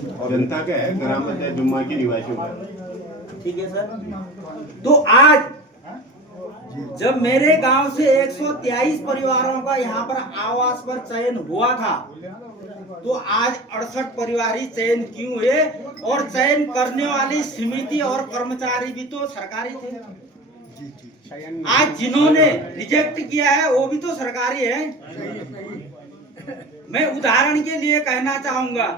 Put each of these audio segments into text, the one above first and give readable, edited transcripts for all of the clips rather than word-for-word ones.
जनता का है, ग्राम पंचायत जुम्मा की निवासियों का। ठीक है सर। तो आज जब मेरे गांव से 123 परिवारों का यहाँ पर आवास पर चयन हुआ था, तो आज 68 परिवार ही चयन क्यों हुए? और चयन करने वाली समिति और कर्मचारी भी तो सरकारी थे। आज जिन्होंने रिजेक्ट किया है वो भी तो सरकारी है। मैं उदाहरण के लिए कहना चाहूंगा,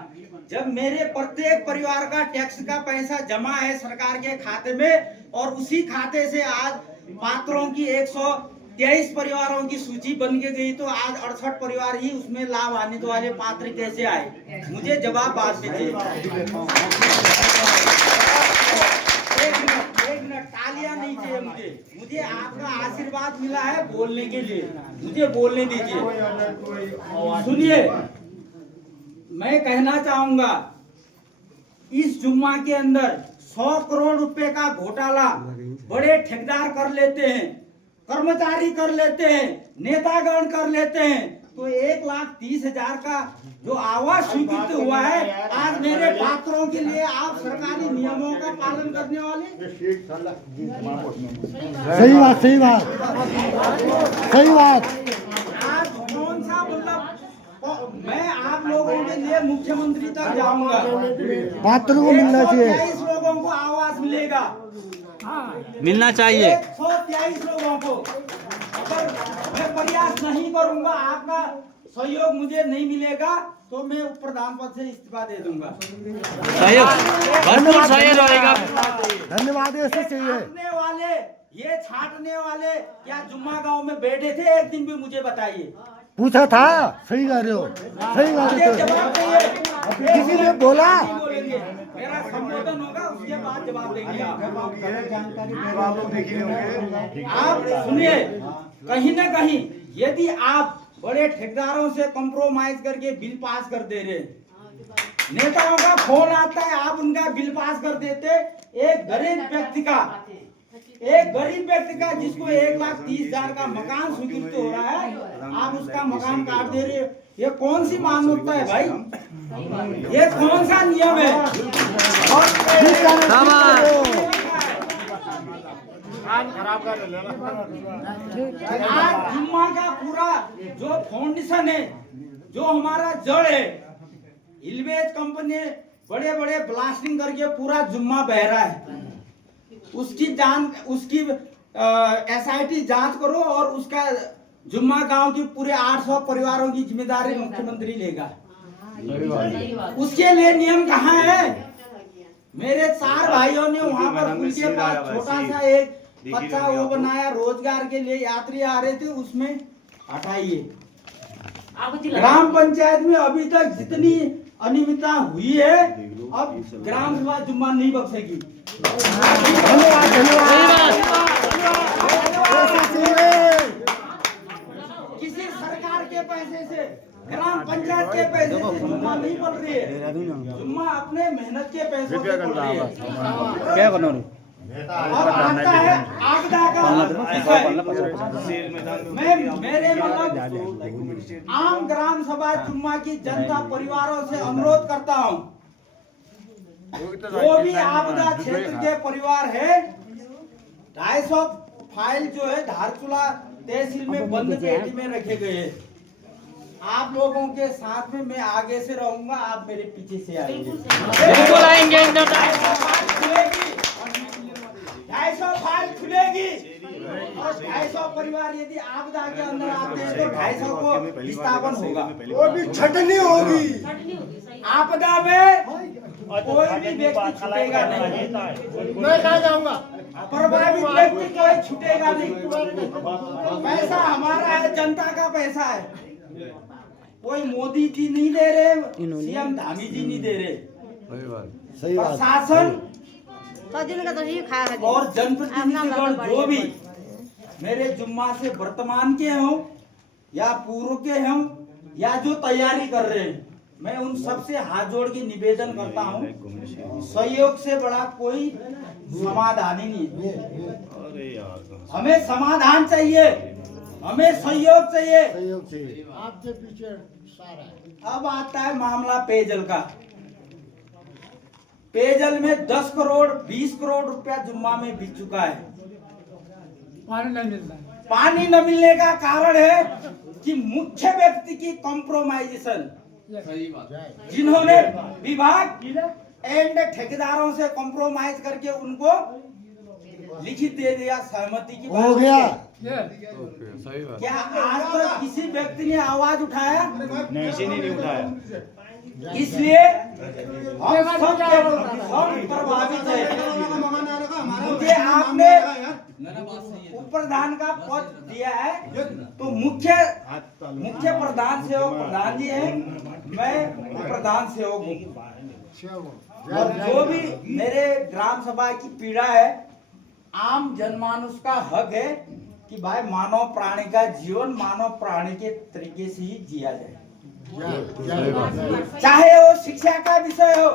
जब मेरे प्रत्येक परिवार का टैक्स का पैसा जमा है सरकार के खाते में, और उसी खाते से आज पात्रों की 123 परिवारों की सूची बन के गई, तो आज 68 परिवार ही उसमें लाभ आने वाले पात्र कैसे आए? मुझे जवाब बात दीजिए। एक मिनट, तालियां नहीं चाहिए मुझे आपका आशीर्वाद मिला है बोलने के लिए, मुझे बोलने दीजिए। सुनिए, मैं कहना चाहूंगा, इस जुम्मा के अंदर 100 करोड़ रुपए का घोटाला बड़े ठेकेदार कर लेते हैं, कर्मचारी कर लेते हैं, नेतागण कर लेते हैं, तो 1,30,000 का जो आवास स्वीकृत हुआ है, आज मेरे पात्रों के लिए आप सरकारी नियमों का पालन करने वाले? सही बात, सही बात, सही बात। आज कौन सा मतलब, मैं आप लोगों के लिए मुख्यमंत्री तक जाऊंगा, पात्रों को मिलना चाहिए। 123 लोगों को आवास मिलेगा, मिलना चाहिए। 123 लोगों को। अगर मैं प्रयास नहीं करूंगा, आपका सहयोग मुझे नहीं मिलेगा, तो मैं उप प्रधान पद से इस्तीफा दे दूंगा। सहयोग, भरपूर सहयोग रहेगा। धन्यवाद। ऐसे चाहिए। ये छांटने वाले क्या जुम्मा गांव में बैठे थे? एक दिन भी मुझे बताइए। पूछा था, सही कह रहे हो, सही कह रहे हो। जवाब चाहिए। किसी ने बोला, बोलेंगे, मेरा संबोधन होगा, उसके बाद जवाब देंगे आप सुनिए, कहीं ना कहीं यदि आप बड़े ठेकेदारों से कंप्रोमाइज करके बिल पास कर दे रहे, नेताओं का फोन आता है, आप उनका बिल पास कर देते, एक गरीब व्यक्ति का जिसको 1,30,000 का मकान स्वीकृत हो रहा है, आप उसका मकान काट दे रहे हो। ये कौन सी मानवता है भाई? ये कौन सा नियम है? आज जुम्मा का पूरा जो फाउंडेशन है, जो हमारा जड़ है, इल्वेज कंपनी बड़े बड़े ब्लास्टिंग करके पूरा जुम्मा बह रहा है। उसकी SIT जांच करो, और उसका जुम्मा गांव की पूरे 800 परिवारों की जिम्मेदारी मुख्यमंत्री लेगा। उसके लिए नियम कहाँ है? मेरे 4 भाइयों ने वहां पर पुल के पास छोटा सा एक कच्चा वो बनाया, रोजगार के लिए यात्री आ रहे थे, उसमें हटाइए। ग्राम पंचायत में अभी तक जितनी अनियमितता हुई है, अब ग्राम सभा जुम्मा नहीं बख्शेगी। धन्यवाद, धन्यवाद। किसी सरकार के पैसे से, ग्राम पंचायत के पैसे से जुम्मा नहीं बन रही है। जुम्मा अपने मेहनत के पैसों से बन रही है। क्या करना? अब आता है आपदा का मेरे मतलब आम ग्राम सभा जुम्मा की जनता परिवारों से अनुरोध करता हूँ, जो भी आपदा क्षेत्र के परिवार है, 250 फाइल जो है धारचूला तहसील में बंद पेटी में रखे गए हैं। आप लोगों के साथ में मैं आगे से रहूंगा, आप मेरे पीछे से आएंगे। बिल्कुल आएंगे। 250 फाइल खुलेगी, और 250 परिवार यदि आपदा के अंदर आते हैं तो 250 को विस्थापन होगा, वो भी छटनी होगी। आपदा में कोई भी व्यक्ति छूटेगा नहीं। मैं कहाँ जाऊंगा? प्रभावित व्यक्ति कोई छूटेगा नहीं। पैसा हमारा है, जनता का पैसा है। कोई मोदी जी नहीं दे रहे, CM धामी जी नहीं दे रहे। सही बात। प्रशासन और जनप्रतिनिधिगण जो भी मेरे जुम्मा से वर्तमान के हों या पूर्व के हों या जो तैयारी कर रहे हैं, मैं उन सब से हाथ जोड़ के निवेदन करता हूं, सहयोग से बड़ा कोई समाधान ही नहीं है। हमें समाधान चाहिए, हमें सहयोग चाहिए। सहयोग चाहिए। आपके पीछे सारा है। अब आता है मामला पेयजल का। पेयजल में 10 करोड़ 20 करोड़ रुपया जुम्मा में बिक चुका है। पानी नहीं मिलता है। पानी न मिलने का कारण है कि मुख्य व्यक्ति की कॉम्प्रोमाइजेशन, जिन्होंने विभाग एंड ठेकेदारों से कॉम्प्रोमाइज करके उनको लिखित दे दिया सहमति की बात हो गया। क्या आज तक किसी व्यक्ति ने आवाज उठाया? नहीं, किसी ने नहीं उठाया। इसलिए हम सब प्रभावित है। मुझे आपने उप प्रधान का पद दिया है, तो मुख्य प्रधान सेवक प्रधान जी है, मैं उप प्रधान सेवक हूँ। और जो भी मेरे ग्राम सभा की पीड़ा है, आम जनमानुष का हक है कि भाई मानव प्राणी का जीवन मानव प्राणी के तरीके से ही जिया जाए। चाहे वो शिक्षा का विषय हो,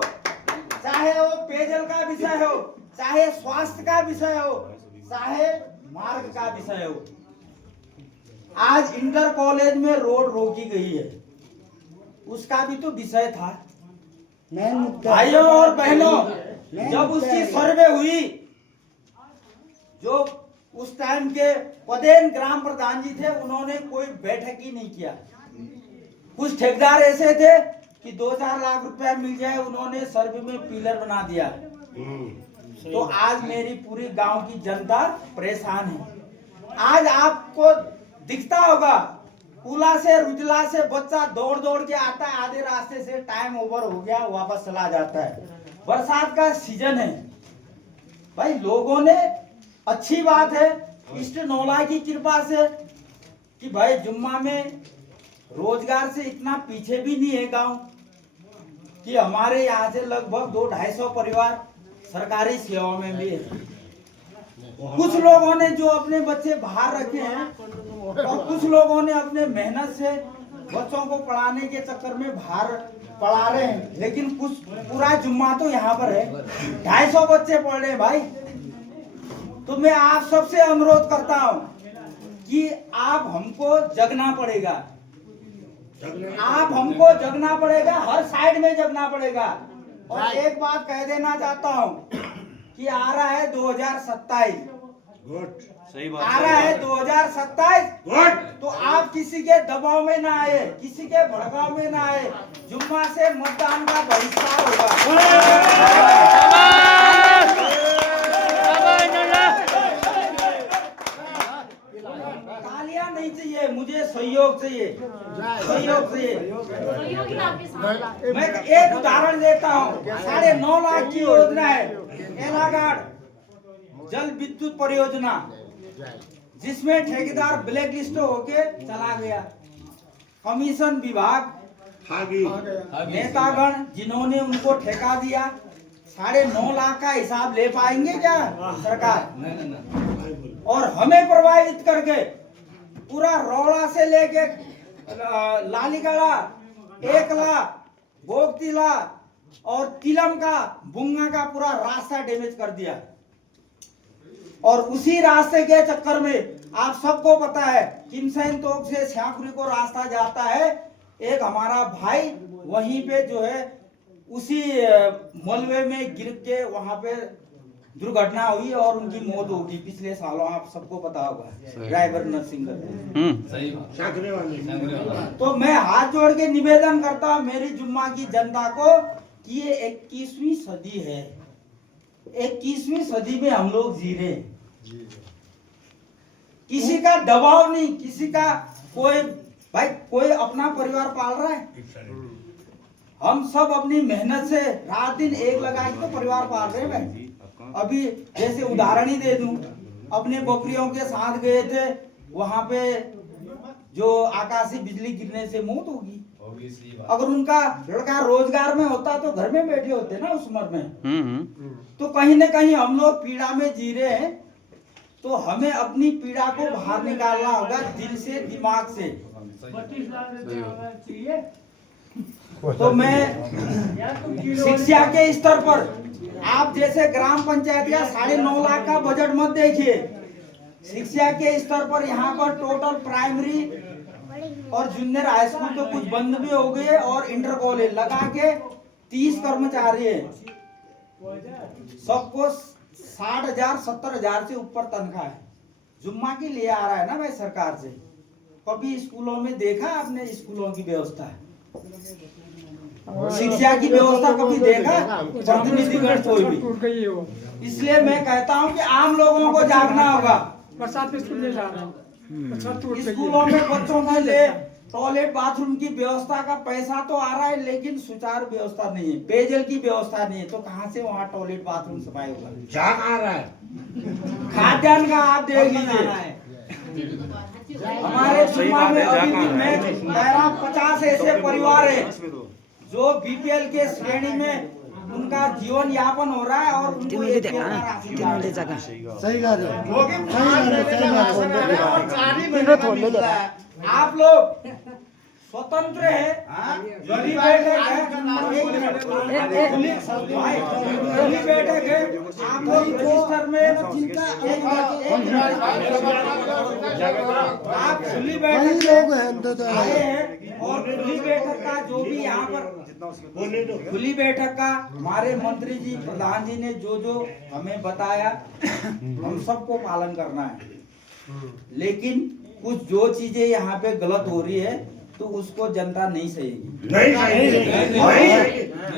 चाहे वो पेयजल का विषय हो, चाहे स्वास्थ्य का विषय हो, चाहे मार्ग का विषय हो। आज इंटर कॉलेज में रोड रोकी गई है, उसका भी तो विषय था। भाइयों और बहनों, जब उसकी सर्वे हुई, जो उस टाइम के पदेन ग्राम प्रधान जी थे, उन्होंने कोई बैठक ही नहीं किया। कुछ ठेकेदार ऐसे थे कि 2-4 लाख रुपया मिल जाए, उन्होंने सर्वे में पिलर बना दिया। तो आज मेरी पूरी गांव की जनता परेशान है। आज आपको दिखता होगा, पुला से रुजला से बच्चा दौड़ दौड़ के आता है, आधे रास्ते से टाइम ओवर हो गया, वापस चला जाता है। बरसात का सीजन है भाई, लोगों ने, अच्छी बात है इष्ट नौला की कृपा से कि भाई जुम्मा में रोजगार से इतना पीछे भी नहीं है गांव, कि हमारे यहाँ से लगभग 200-250 परिवार सरकारी सेवा में भी है। कुछ लोगों ने जो अपने बच्चे बाहर रखे हैं, और कुछ लोगों ने अपने मेहनत से बच्चों को पढ़ाने के चक्कर में बाहर पढ़ा रहे हैं, लेकिन कुछ पूरा जुम्मा तो यहाँ पर है, 250 बच्चे पढ़ रहे हैं भाई। तो मैं आप सबसे अनुरोध करता हूँ कि आप हमको जगना पड़ेगा, आप हमको जगना पड़ेगा, हर साइड में जगना पड़ेगा। और एक बात कह देना चाहता हूँ कि आ रहा है 2027, सही बात, आ रहा है 2027, तो आप किसी के दबाव में ना आए, किसी के भड़काव में ना आए। जुम्मा से मतदान का बहिष्कार होगा। तालियां नहीं चाहिए, मुझे सहयोग चाहिए, सहयोग चाहिए। मैं एक उदाहरण देता हूँ, 9.5 लाख की योजना है एलागाड़ जल विद्युत परियोजना, जिसमें ठेकेदार ब्लैक लिस्ट होके चला गया। कमीशन विभाग नेतागण जिन्होंने उनको ठेका दिया, 9.5 लाख का हिसाब ले पाएंगे क्या सरकार? और हमें प्रभावित करके पूरा रौड़ा से लेके लालीगढ़ा, एकला, बोगतिला और तिलम का, बुंगा का पूरा रास्ता डैमेज कर दिया। और उसी रास्ते के चक्कर में आप सबको पता है, किमसैन तोक से श्यामपुरी को रास्ता जाता है। एक हमारा भाई वहीं पे जो है उसी मलबे में गिर के वहां पे दुर्घटना हुई और उनकी मौत होगी पिछले सालों, आप सबको पता होगा, ड्राइवर नरसिंह करके। तो मैं हाथ जोड़ के निवेदन करता हूँ मेरी जुम्मा की जनता को कि ये 21वीं सदी है, 21वीं सदी में हम लोग जी रहे हैं। किसी का दबाव नहीं, किसी का कोई भाई, कोई अपना परिवार पाल रहा है। हम सब अपनी मेहनत से रात दिन एक लगा के तो परिवार पाल रहे हैं भाई। अभी जैसे उदाहरण ही दे दूं, अपने बकरियों के साथ गए थे, वहां पे जो आकाशीय बिजली गिरने से मौत होगी। अगर उनका लड़का रोजगार में होता तो घर में बैठे होते ना उस उम्र में। तो कहीं ना कहीं हम लोग पीड़ा में जी रहे हैं, तो हमें अपनी पीड़ा को बाहर निकालना होगा, दिल से, दिमाग से। तो मैं शिक्षा के स्तर पर आप जैसे ग्राम पंचायत का 9.5 लाख का बजट मत देखिए, शिक्षा के स्तर पर यहाँ पर टोटल प्राइमरी और जूनियर हाई स्कूल तो कुछ बंद भी हो गए और इंटर कॉलेज लगा के 30 कर्मचारी है। सबको 60,000 70,000 से ऊपर तनख्वाह है। जुम्मा के लिए आ रहा है ना भाई सरकार से। कभी स्कूलों में देखा आपने स्कूलों की व्यवस्था, शिक्षा की व्यवस्था कभी देखा प्रतिनिधिगण कोई भी? इसलिए मैं कहता हूं कि आम लोगों को जागना होगा। बरसात में स्कूल नहीं जा रहा हूँ। स्कूलों में बच्चों के लिए टॉयलेट बाथरूम की व्यवस्था का पैसा तो आ रहा है, लेकिन सुचारू व्यवस्था नहीं है, पेयजल की व्यवस्था नहीं है, तो कहां से वहां टॉयलेट बाथरूम सफाई होगा? आ रहा है। खाद्यान्न का आप देख लीजिए, हमारे जुम्मा में अभी भी मैं कह रहा हूं 50 ऐसे परिवार है जो बीपीएल के श्रेणी में उनका जीवन यापन हो रहा है और उनको एक राशि सही आप लोग स्वतंत्र है, खुली बैठक है, खुली बैठक है, आप लोग रजिस्टर में आप खुली बैठक आए हैं और खुली बैठक का जो भी यहाँ पर खुली बैठक का हमारे मंत्री जी प्रधान जी ने जो हमें बताया हम सबको पालन करना है, लेकिन कुछ जो चीजें यहाँ पे गलत हो रही है तो उसको जनता नहीं सहेगी।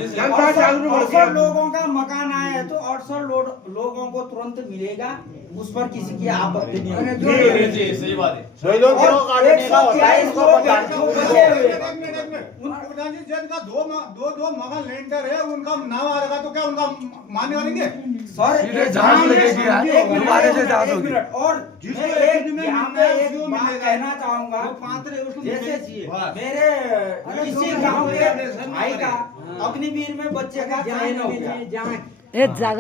जनता जागरूक 68 लोगों का मकान आया है तो 68 लोगों को तुरंत मिलेगा, उस पर किसी की आपत्ति नहीं होगी। सही बात है। 123 लोग जो बचे हुए जिनका दो मकान लेंटर है उनका नाम आ रहा तो क्या उनका मान्य करेंगे? सर जांच लगेगी यार, दोबारा से जांच होगी। और मैं यहाँ पे एक बात कहना चाहूंगा, जैसे मेरे किसी गांव के भाई का अग्निवीर में बच्चे का चयन हो गया,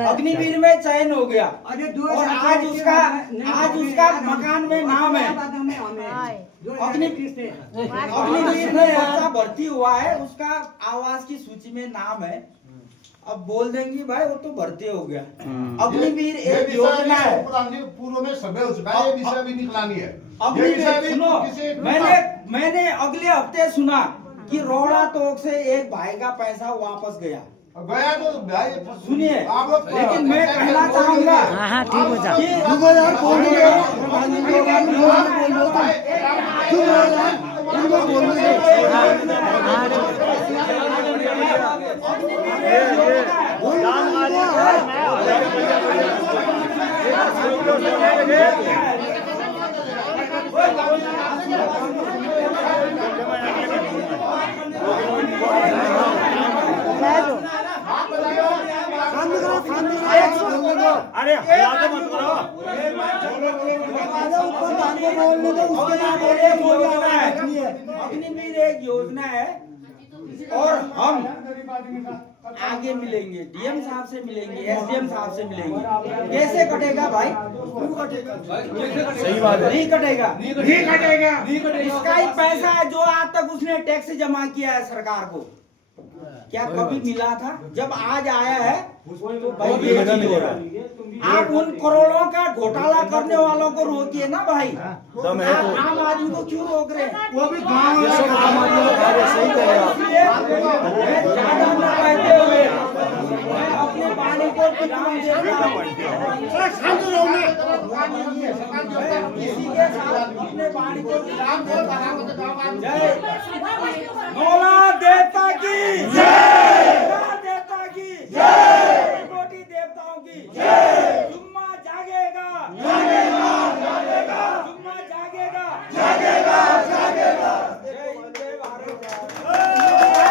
अग्निवीर में चयन हो गया और आज उसका मकान में नाम है, अग्निवीर में बच्चा भर्ती हुआ है, उसका आवास की सूची में नाम है। अब बोल देंगे भाई वो तो भर्ती हो गया। अग्निवीर एक योजना है, पूर्व में सभ्य हो चुका है, ये विषय भी निकलानी है। अग्निवीर सुनो, मैंने अगले हफ्ते सुना कि रोड़ा तोक से एक भाई का पैसा वापस गया तो भाई सुनिए, लेकिन मैं कहना चाहूंगा अरे अग्निवीर एक योजना है और हम आगे मिलेंगे, डीएम साहब से मिलेंगे, एसडीएम साहब से मिलेंगे। कैसे कटेगा भाई? सही बात है। नहीं कटेगा, नहीं कटेगा। इसका ही पैसा है जो आज तक उसने टैक्स जमा किया है सरकार को, क्या कभी मिला था? जब आज आया है तो भाई ये चीज हो रहा है। आप उन करोड़ों का घोटाला करने वालों को रोकिए ना भाई, आम आदमी को क्यों रोक रहे हैं? वो भी गाँव आम आदमी को खा रहे, सही कह रहे हैं आप। मैं ज्यादा न कहते हुए मैं अपने वाणी को विराम देता हूं। किसी के साथ अपने वाणी को विराम देता हूं। जय मौला देवता की जय, देवता की जय, कोटि देवताओं की जय।